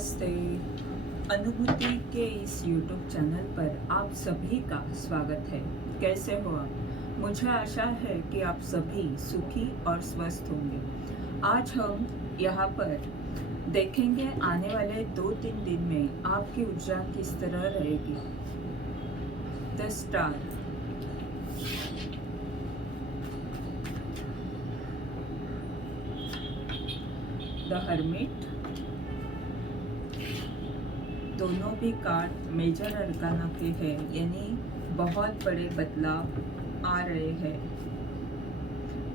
नमस्ते। अनुभूति के इस YouTube चैनल पर आप सभी का स्वागत है। कैसे हो आप? मुझे आशा है कि आप सभी सुखी और स्वस्थ होंगे। आज हम यहाँ पर देखेंगे आने वाले 2-3 दिन में आपकी ऊर्जा किस तरह रहेगी। द स्टार, द हर्मिट, दोनों भी कार्ड मेजर अरकाना के हैं, यानी बहुत बड़े बदलाव आ रहे हैं।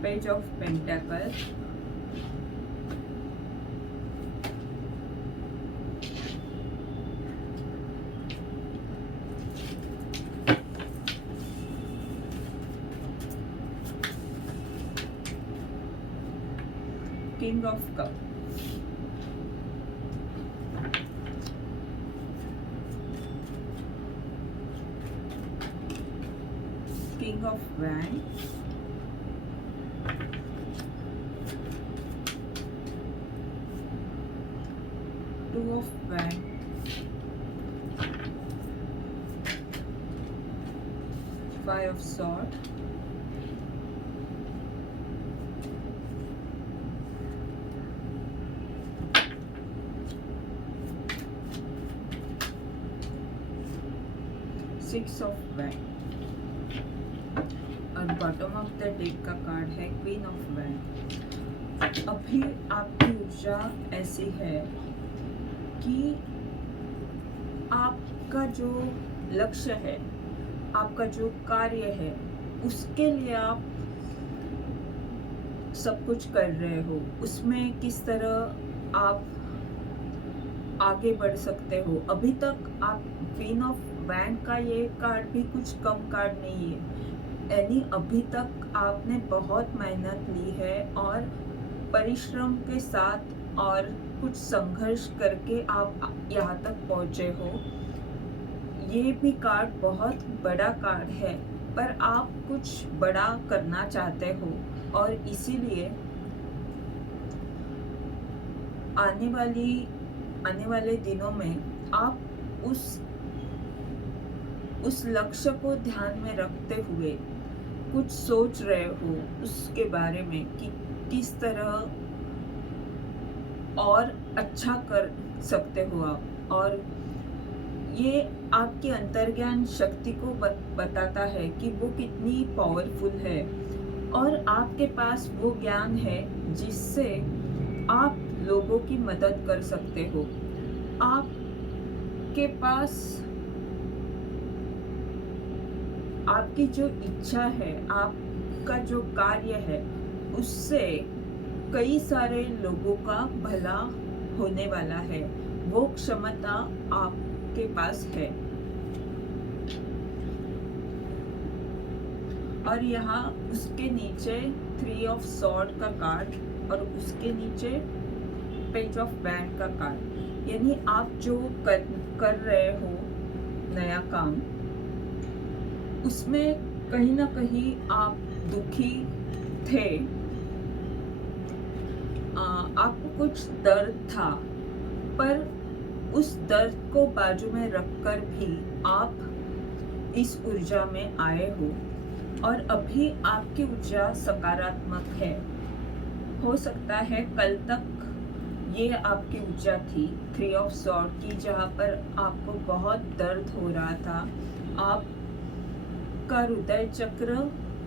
Page of pentacle, king of cup, king of wand, two of wand, five of sword, six of wand और बॉटम ऑफ द डेक का कार्ड है क्वीन ऑफ वैंड। अभी आपकी ऊर्जा ऐसी है कि आपका जो लक्ष्य है, आपका जो कार्य है, उसके लिए आप सब कुछ कर रहे हो। उसमें किस तरह आप आगे बढ़ सकते हो। अभी तक आप क्वीन ऑफ वैंड का ये कार्ड भी कुछ कम कार्ड नहीं है, यानी अभी तक आपने बहुत मेहनत ली है और परिश्रम के साथ और कुछ संघर्ष करके आप यहाँ तक पहुँचे हो। ये भी कार्ड बहुत बड़ा कार्ड है, पर आप कुछ बड़ा करना चाहते हो और इसीलिए आने वाले दिनों में आप उस लक्ष्य को ध्यान में रखते हुए कुछ सोच रहे हो उसके बारे में कि किस तरह और अच्छा कर सकते हो आप। और ये आपकी अंतर्ज्ञान शक्ति को बताता है कि वो कितनी पावरफुल है और आपके पास वो ज्ञान है जिससे आप लोगों की मदद कर सकते हो। आपके पास आपकी जो इच्छा है, आपका जो कार्य है, उससे कई सारे लोगों का भला होने वाला है। वो क्षमता आपके पास है। और यहाँ उसके नीचे थ्री ऑफ सॉर्ड का कार्ड और उसके नीचे पेज ऑफ वैंड का कार्ड, यानी आप जो कर रहे हो नया काम, उसमें कहीं ना कहीं आप दुखी थे। आपको कुछ दर्द था, पर उस दर्द को बाजू में रखकर भी आप इस ऊर्जा में आए हो और अभी आपकी ऊर्जा सकारात्मक है। हो सकता है कल तक ये आपकी ऊर्जा थी थ्री ऑफ सॉर्ड की, जहाँ पर आपको बहुत दर्द हो रहा था, आपका हृदय चक्र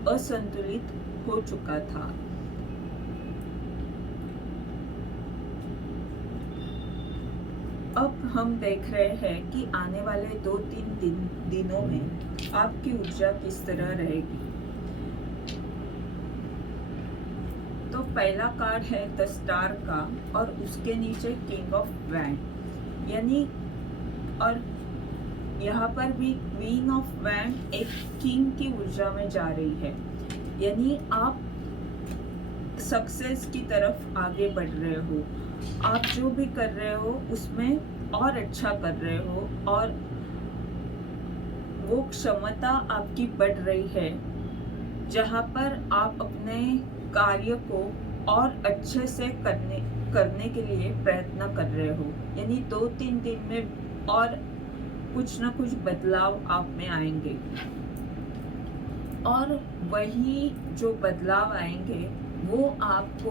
असंतुलित हो चुका था। अब हम देख रहे हैं कि आने वाले 2-3 दिनों में आपकी ऊर्जा किस तरह रहेगी। तो पहला कार्ड है द स्टार का और उसके नीचे किंग ऑफ वैंड, यानी और यहाँ पर भी क्वीन ऑफ वैंड एक किंग की ऊर्जा में जा रही है, यानी आप सक्सेस की तरफ आगे बढ़ रहे हो। आप जो भी कर रहे हो उसमें और अच्छा कर रहे हो और वो क्षमता आपकी बढ़ रही है, जहाँ पर आप अपने कार्य को और अच्छे से करने के लिए प्रयत्न कर रहे हो, यानी 2-3 दिन में और कुछ ना कुछ बदलाव आप में आएंगे। और वही जो बदलाव आएंगे वो आपको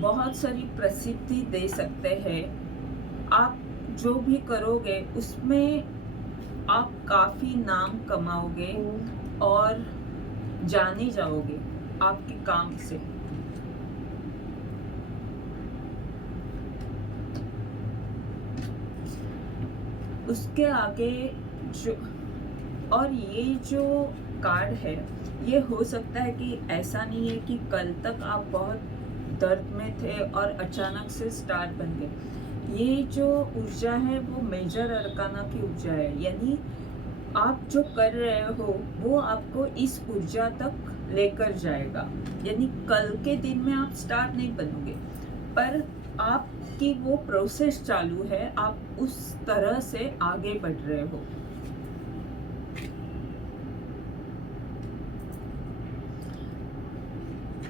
बहुत सारी प्रसिद्धि दे सकते हैं। आप जो भी करोगे उसमें आप काफ़ी नाम कमाओगे और जाने जाओगे आपके काम से। उसके आगे जो और ये जो कार्ड है, ये हो सकता है कि ऐसा नहीं है कि कल तक आप बहुत दर्द में थे और अचानक से स्टार बन गए। ये जो ऊर्जा है वो मेजर अरकाना की ऊर्जा है, यानी आप जो कर रहे हो वो आपको इस ऊर्जा तक लेकर जाएगा। यानी कल के दिन में आप स्टार नहीं बनोगे, पर आपकी वो प्रोसेस चालू है, आप उस तरह से आगे बढ़ रहे हो।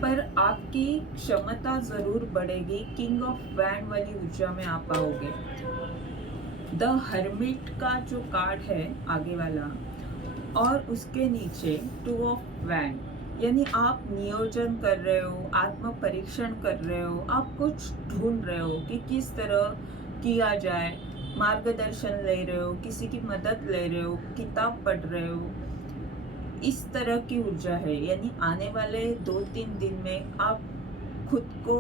पर आपकी क्षमता जरूर बढ़ेगी। किंग ऑफ वैंड वाली ऊर्जा में आप आओगे। द हर्मिट का जो कार्ड है आगे वाला, और उसके नीचे 2 ऑफ वैंड, यानी आप नियोजन कर रहे हो, आत्म परीक्षण कर रहे हो, आप कुछ ढूंढ रहे हो कि किस तरह किया जाए, मार्गदर्शन ले रहे हो, किसी की मदद ले रहे हो, किताब पढ़ रहे हो, इस तरह की ऊर्जा है। यानी आने वाले 2-3 दिन में आप खुद को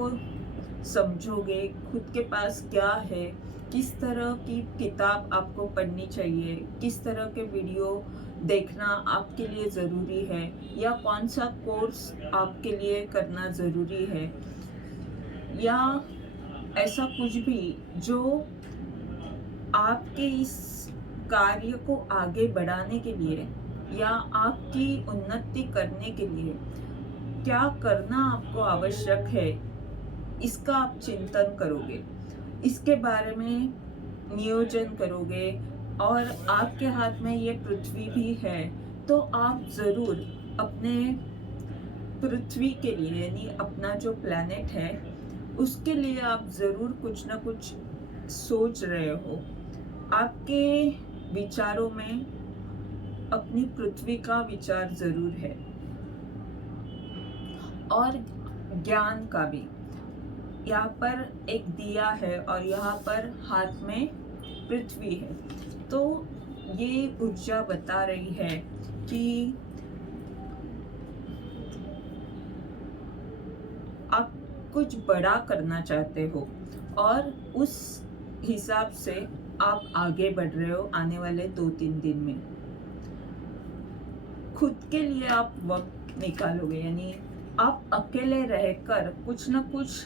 समझोगे, खुद के पास क्या है, किस तरह की किताब आपको पढ़नी चाहिए, किस तरह के वीडियो देखना आपके लिए ज़रूरी है, या कौन सा कोर्स आपके लिए करना ज़रूरी है, या ऐसा कुछ भी जो आपके इस कार्य को आगे बढ़ाने के लिए या आपकी उन्नति करने के लिए क्या करना आपको आवश्यक है, इसका आप चिंतन करोगे, इसके बारे में नियोजन करोगे। और आपके हाथ में ये पृथ्वी भी है, तो आप ज़रूर अपने पृथ्वी के लिए, यानी अपना जो प्लैनेट है उसके लिए आप ज़रूर कुछ ना कुछ सोच रहे हो। आपके विचारों में अपनी पृथ्वी का विचार ज़रूर है, और ज्ञान का भी। यहाँ पर एक दिया है और यहाँ पर हाथ में पृथ्वी है, तो ये ऊर्जा बता रही है कि आप कुछ बड़ा करना चाहते हो और उस हिसाब से आप आगे बढ़ रहे हो। आने वाले 2-3 दिन में खुद के लिए आप वक्त निकालोगे, यानी आप अकेले रहकर कुछ ना कुछ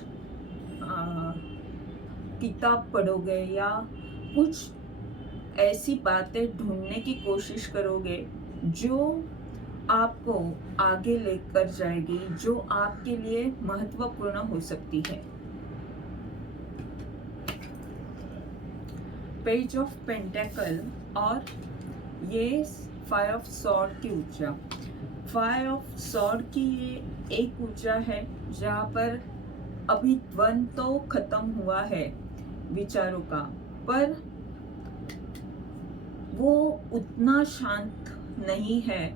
किताब पढ़ोगे या कुछ ऐसी बातें ढूंढने की कोशिश करोगे जो आपको आगे लेकर जाएगी, जो आपके लिए महत्वपूर्ण हो सकती है। पेज ऑफ पेंटेकल और ये 5 ऑफ सॉर्ड की ऊर्जा। 5 ऑफ सॉर्ड की ये एक ऊर्जा है जहाँ पर अभी द्वंद तो खत्म हुआ है विचारों का, पर वो उतना शांत नहीं है,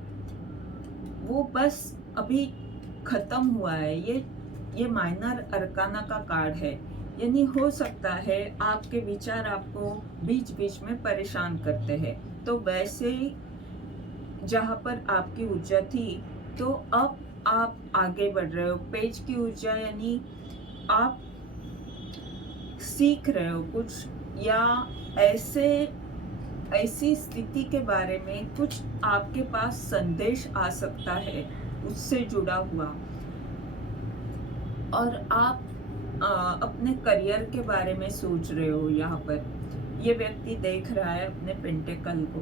वो बस अभी खत्म हुआ है। ये माइनर अरकाना का कार्ड है, यानी हो सकता है आपके विचार आपको बीच बीच में परेशान करते हैं। तो वैसे जहाँ पर आपकी ऊर्जा थी, तो अब आप आगे बढ़ रहे हो। पेज की ऊर्जा यानी आप सीख रहे हो कुछ, या ऐसी स्थिति के बारे में कुछ आपके पास संदेश आ सकता है उससे जुड़ा हुआ, और आप अपने करियर के बारे में सोच रहे हो। यहाँ पर ये व्यक्ति देख रहा है अपने पेंटेकल को,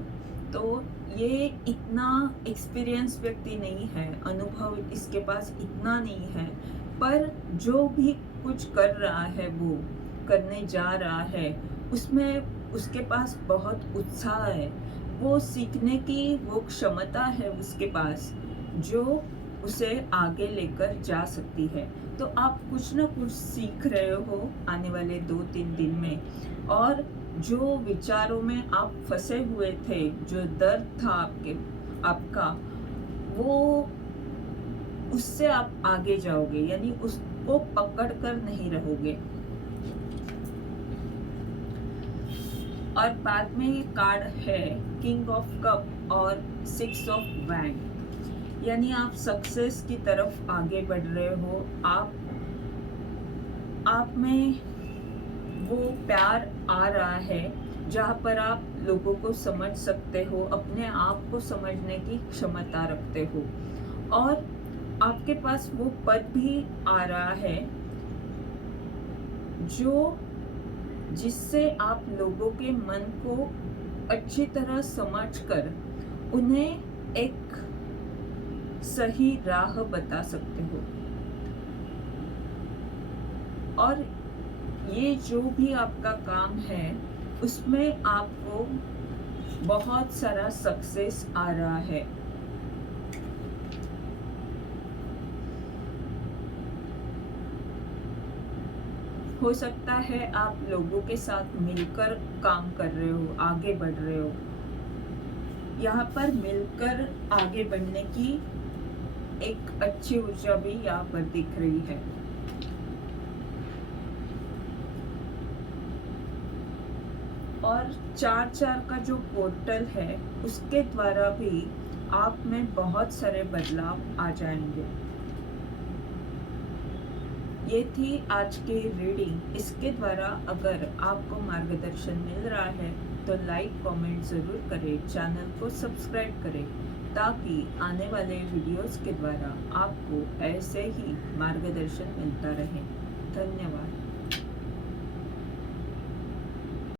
तो ये इतना एक्सपीरियंस व्यक्ति नहीं है, अनुभव इसके पास इतना नहीं है, पर जो भी कुछ कर रहा है, वो करने जा रहा है, उसमें उसके पास बहुत उत्साह है, वो सीखने की वो क्षमता है उसके पास, जो उसे आगे लेकर जा सकती है। तो आप कुछ ना कुछ सीख रहे हो आने वाले 2-3 दिन में, और जो विचारों में आप फंसे हुए थे, जो दर्द था आपका, वो उससे आप आगे जाओगे, यानी उसको पकड़ कर नहीं रहोगे। और बाद में ये कार्ड है किंग ऑफ कप और 6 ऑफ वैंड, यानी आप सक्सेस की तरफ आगे बढ़ रहे हो। आप में वो प्यार आ रहा है जहाँ पर आप लोगों को समझ सकते हो, अपने आप को समझने की क्षमता रखते हो, और आपके पास वो पद भी आ रहा है जिससे आप लोगों के मन को अच्छी तरह समझकर उन्हें एक सही राह बता सकते हो। और ये जो भी आपका काम है उसमें आपको बहुत सारा सक्सेस आ रहा है। हो सकता है आप लोगों के साथ मिलकर काम कर रहे हो, आगे बढ़ रहे हो। यहाँ पर मिलकर आगे बढ़ने की एक अच्छी ऊर्जा भी यहाँ पर दिख रही है। और 4-4 का जो पोर्टल है उसके द्वारा भी आप में बहुत सारे बदलाव आ जाएंगे। ये थी आज की रीडिंग। इसके द्वारा अगर आपको मार्गदर्शन मिल रहा है तो लाइक कमेंट ज़रूर करें, चैनल को सब्सक्राइब करें, ताकि आने वाले वीडियोस के द्वारा आपको ऐसे ही मार्गदर्शन मिलता रहे। धन्यवाद।